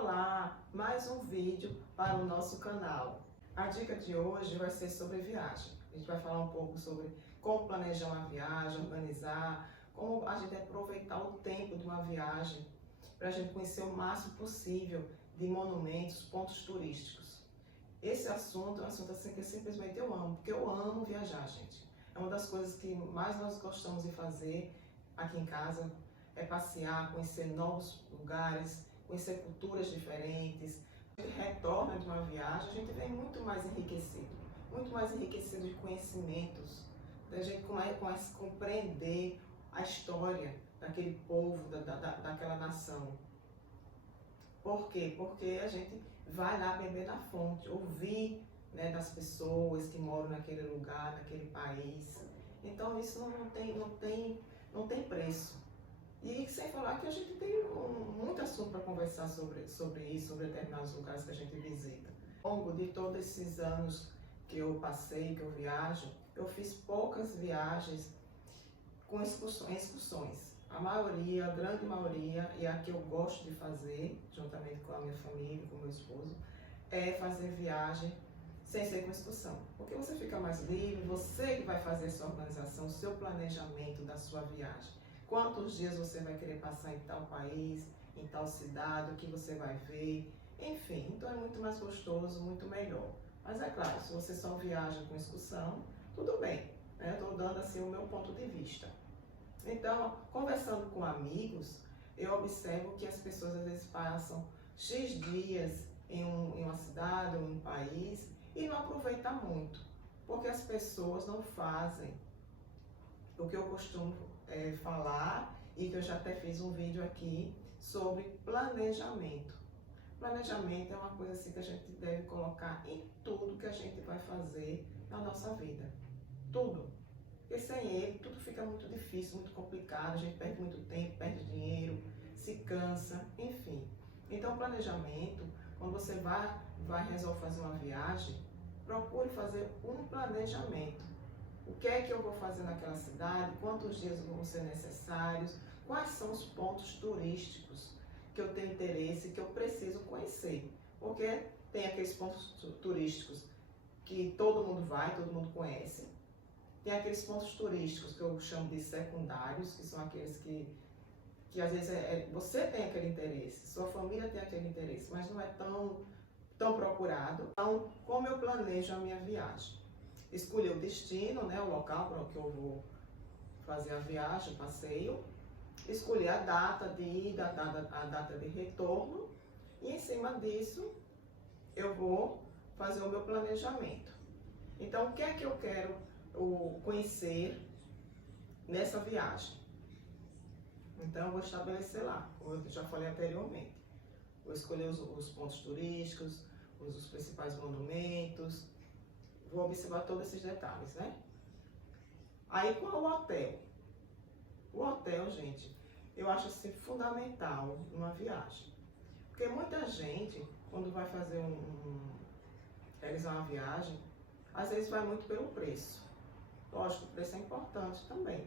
Olá, mais um vídeo para o nosso canal. A dica de hoje vai ser sobre viagem. A gente vai falar um pouco sobre como planejar uma viagem, organizar, como a gente aproveitar o tempo de uma viagem para a gente conhecer o máximo possível de monumentos, pontos turísticos. Esse assunto é um assunto assim que simplesmente eu amo, porque eu amo viajar, gente. É uma das coisas que mais nós gostamos de fazer aqui em casa, é passear, conhecer novos lugares, conhecer culturas diferentes. A gente retorna de uma viagem, a gente vem muito mais enriquecido de conhecimentos. A gente começa a compreender a história daquele povo, daquela nação. Por quê? Porque a gente vai lá beber na fonte, ouvir, né, das pessoas que moram naquele lugar, naquele país. Então isso não tem preço. E sem falar que a gente tem muito assunto para conversar sobre isso, sobre determinados lugares que a gente visita. Ao longo de todos esses anos que eu passei, que eu viajo, eu fiz poucas viagens com excursões. A grande maioria, e a que eu gosto de fazer, juntamente com a minha família, com o meu esposo, é fazer viagem sem ser com excursão. Porque você fica mais livre, você que vai fazer a sua organização, o seu planejamento da sua viagem. Quantos dias você vai querer passar em tal país, em tal cidade, o que você vai ver, enfim. Então é muito mais gostoso, muito melhor. Mas é claro, se você só viaja com excursão, tudo bem, né? Estou dando assim o meu ponto de vista. Então, conversando com amigos, eu observo que as pessoas às vezes passam X dias em uma cidade ou em um país e não aproveitam muito, porque as pessoas não fazem o que eu costumo falar, e que eu já até fiz um vídeo aqui sobre planejamento. Planejamento é uma coisa assim que a gente deve colocar em tudo que a gente vai fazer na nossa vida. Tudo. Porque sem ele, tudo fica muito difícil, muito complicado, a gente perde muito tempo, perde dinheiro, se cansa, enfim. Então, planejamento, quando você resolve fazer uma viagem, procure fazer um planejamento. O que é que eu vou fazer naquela cidade? Quantos dias vão ser necessários? Quais são os pontos turísticos que eu tenho interesse, que eu preciso conhecer? Porque tem aqueles pontos turísticos que todo mundo vai, todo mundo conhece. Tem aqueles pontos turísticos que eu chamo de secundários, que são aqueles que às vezes você tem aquele interesse, sua família tem aquele interesse, mas não é tão procurado. Então, como eu planejo a minha viagem? Escolher o destino, né, o local para o que eu vou fazer a viagem, o passeio, escolher a data de ida, a data de retorno, e em cima disso eu vou fazer o meu planejamento. Então, o que é que eu quero conhecer nessa viagem? Então, eu vou estabelecer lá, como eu já falei anteriormente. Vou escolher os pontos turísticos, os principais monumentos. Vou observar todos esses detalhes, né? Aí, qual o hotel? O hotel, gente, eu acho assim fundamental numa viagem. Porque muita gente, quando vai fazer realizar uma viagem, às vezes vai muito pelo preço. Lógico, o preço é importante também.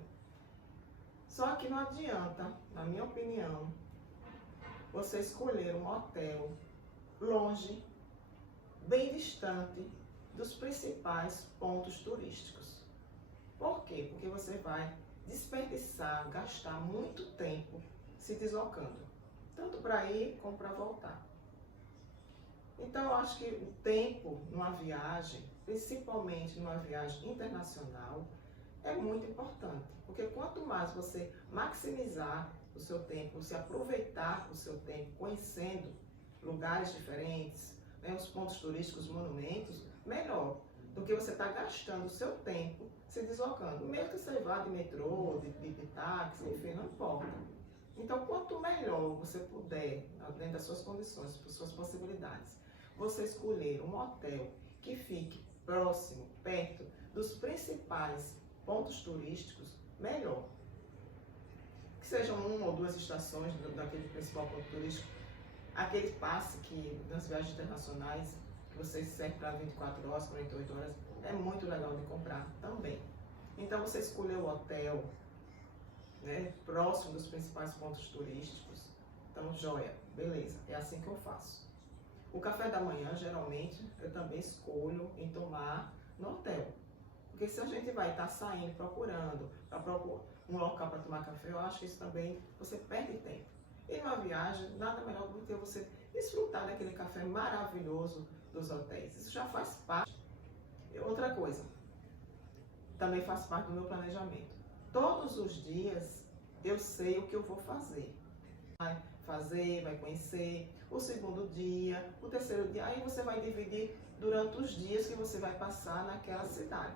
Só que não adianta, na minha opinião, você escolher um hotel longe, bem distante dos principais pontos turísticos. Por quê? Porque você vai desperdiçar, gastar muito tempo se deslocando, tanto para ir como para voltar. Então eu acho que o tempo numa viagem, principalmente numa viagem internacional, é muito importante, porque quanto mais você maximizar o seu tempo, você aproveitar o seu tempo conhecendo lugares diferentes, né, os pontos turísticos, os monumentos, melhor do que você está gastando o seu tempo se deslocando. Mesmo que você vá de metrô, de táxi, enfim, não importa. Então, quanto melhor você puder, dentro das suas condições, das suas possibilidades, você escolher um hotel que fique próximo, perto dos principais pontos turísticos, melhor. Que sejam uma ou duas estações daquele principal ponto turístico, aquele passe que nas viagens internacionais você serve para 24 horas, 48 horas, é muito legal de comprar também. Então você escolheu o hotel, né, próximo dos principais pontos turísticos, Então, joia, beleza, é assim que eu faço. O café da manhã, geralmente, eu também escolho em tomar no hotel. Porque se a gente vai estar saindo, procurando um local para tomar café, eu acho que isso também, você perde tempo. E numa viagem, nada melhor do que você desfrutar daquele café maravilhoso dos hotéis. Isso já faz parte. E outra coisa, também faz parte do meu planejamento. Todos os dias eu sei o que eu vou fazer. Vai conhecer, o segundo dia, o terceiro dia, aí você vai dividir durante os dias que você vai passar naquela cidade.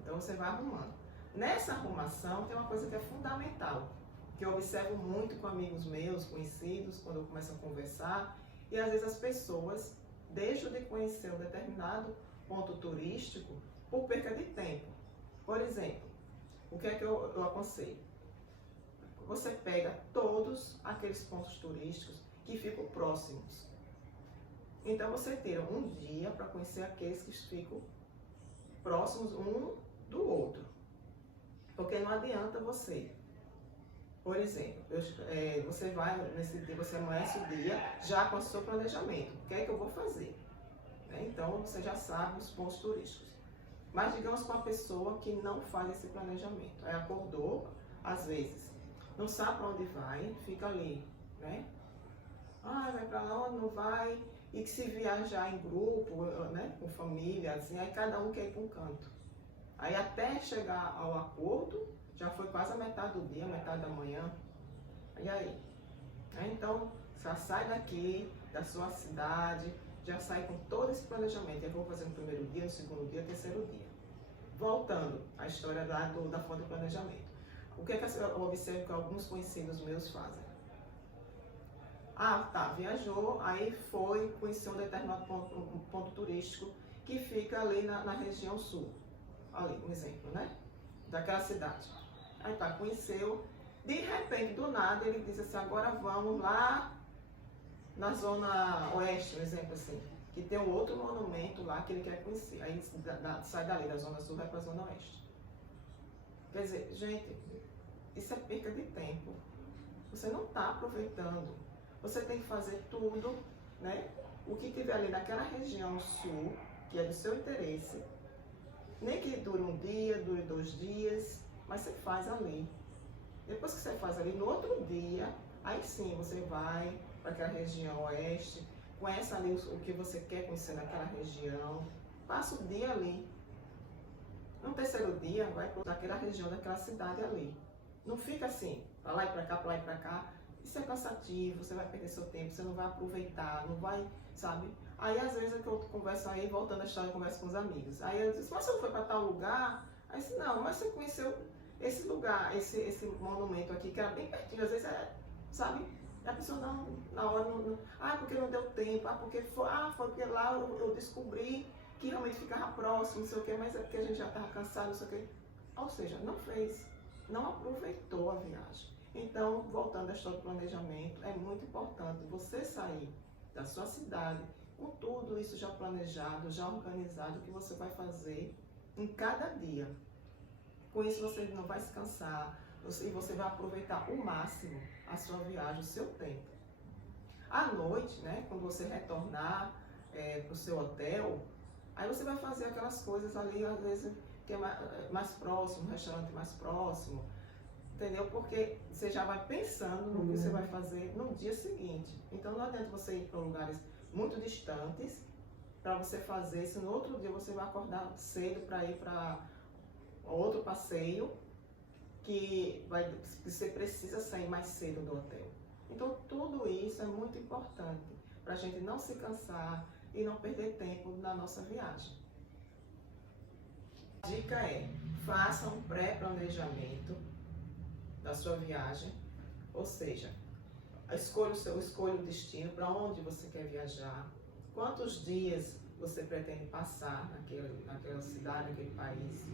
Então você vai arrumando. Nessa arrumação tem uma coisa que é fundamental, que eu observo muito com amigos meus, conhecidos, quando eu começo a conversar, e às vezes as pessoas deixam de conhecer um determinado ponto turístico por perca de tempo. Por exemplo, o que é que eu aconselho? Você pega todos aqueles pontos turísticos que ficam próximos. Então você tira um dia para conhecer aqueles que ficam próximos um do outro. Porque não adianta você, por exemplo, você vai nesse dia, você amanhece o dia já com o seu planejamento. O que é que eu vou fazer? Então você já sabe os pontos turísticos. Mas digamos com uma pessoa que não faz esse planejamento. Aí acordou, às vezes, não sabe para onde vai, fica ali, né? Vai para lá, não vai. E que se viajar em grupo, né, com família, assim, aí cada um quer ir para um canto. Aí até chegar ao acordo, já foi quase a metade do dia, metade da manhã. E aí? Então, já sai daqui, da sua cidade, já sai com todo esse planejamento. Eu vou fazer no primeiro dia, no segundo dia, no terceiro dia. Voltando à história da fonte do planejamento. O que é que eu observo que alguns conhecidos meus fazem? Viajou, aí foi conhecer um determinado ponto turístico que fica ali na região sul. Ali, um exemplo, né? Daquela cidade. Aí conheceu. De repente, do nada, ele diz assim, agora vamos lá na zona oeste, um exemplo assim, que tem um outro monumento lá que ele quer conhecer. Aí sai dali da zona sul e vai para a zona oeste. Quer dizer, gente, isso é perca de tempo. Você não está aproveitando. Você tem que fazer tudo, né? O que tiver ali naquela região sul, que é do seu interesse, nem que dure um dia, dure 2 dias, mas você faz ali. Depois que você faz ali, no outro dia, aí sim você vai para aquela região oeste, conhece ali o que você quer conhecer naquela região, passa o dia ali. No terceiro dia, vai para aquela região daquela cidade ali. Não fica assim, para lá e para cá, para lá e para cá. Isso é cansativo, você vai perder seu tempo, você não vai aproveitar, não vai, sabe? Aí às vezes é que eu converso aí, voltando à história, eu converso com os amigos. Aí eu disse, mas você não foi para tal lugar? Aí eu disse, não, mas você conheceu esse lugar, esse monumento aqui, que era bem pertinho, às vezes sabe? E a pessoa não, na hora, não, porque não deu tempo, porque foi porque lá eu descobri que realmente ficava próximo, não sei o quê, mas é porque a gente já estava cansado, não sei o quê. Ou seja, não fez, não aproveitou a viagem. Então, voltando à história do planejamento, é muito importante você sair da sua cidade com tudo isso já planejado, já organizado, o que você vai fazer em cada dia. Com isso você não vai se cansar e você vai aproveitar o máximo a sua viagem, o seu tempo. À noite, né, quando você retornar para o seu hotel, aí você vai fazer aquelas coisas ali, às vezes, que é mais próximo, um restaurante mais próximo, entendeu? Porque você já vai pensando no que você vai fazer no dia seguinte. Então não adianta você ir para lugares muito distantes para você fazer isso. No outro dia você vai acordar cedo para ir para outro passeio que você precisa sair mais cedo do hotel. Então tudo isso é muito importante para a gente não se cansar e não perder tempo na nossa viagem. A dica é, faça um pré-planejamento da sua viagem, ou seja, escolha o destino, para onde você quer viajar, quantos dias você pretende passar naquela cidade, naquele país,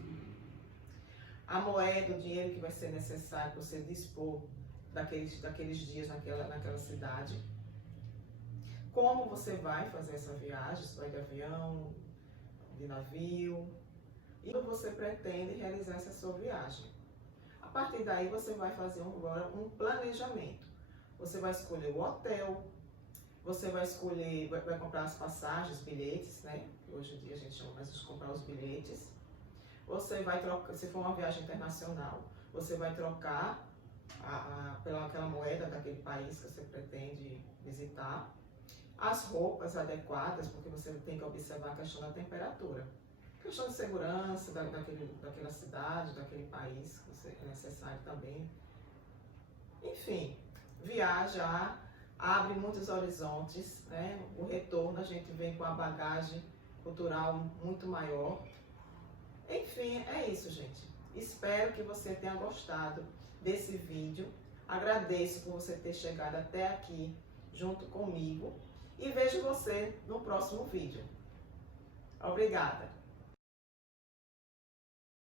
a moeda, o dinheiro que vai ser necessário para você dispor daqueles dias naquela cidade, como você vai fazer essa viagem, se vai de avião, de navio, e como você pretende realizar essa sua viagem. A partir daí você vai fazer agora um planejamento. Você vai escolher o hotel, você vai escolher, vai comprar as passagens, bilhetes, né? Hoje em dia a gente chama mais de comprar os bilhetes. Você vai trocar, se for uma viagem internacional, você vai trocar pela aquela moeda daquele país que você pretende visitar. As roupas adequadas, porque você tem que observar a questão da temperatura. Questão de segurança daquela cidade, daquele país, que é necessário também. Enfim, viajar abre muitos horizontes, né? O retorno a gente vem com a bagagem cultural muito maior. Enfim, é isso, gente. Espero que você tenha gostado desse vídeo. Agradeço por você ter chegado até aqui junto comigo e vejo você no próximo vídeo. Obrigada!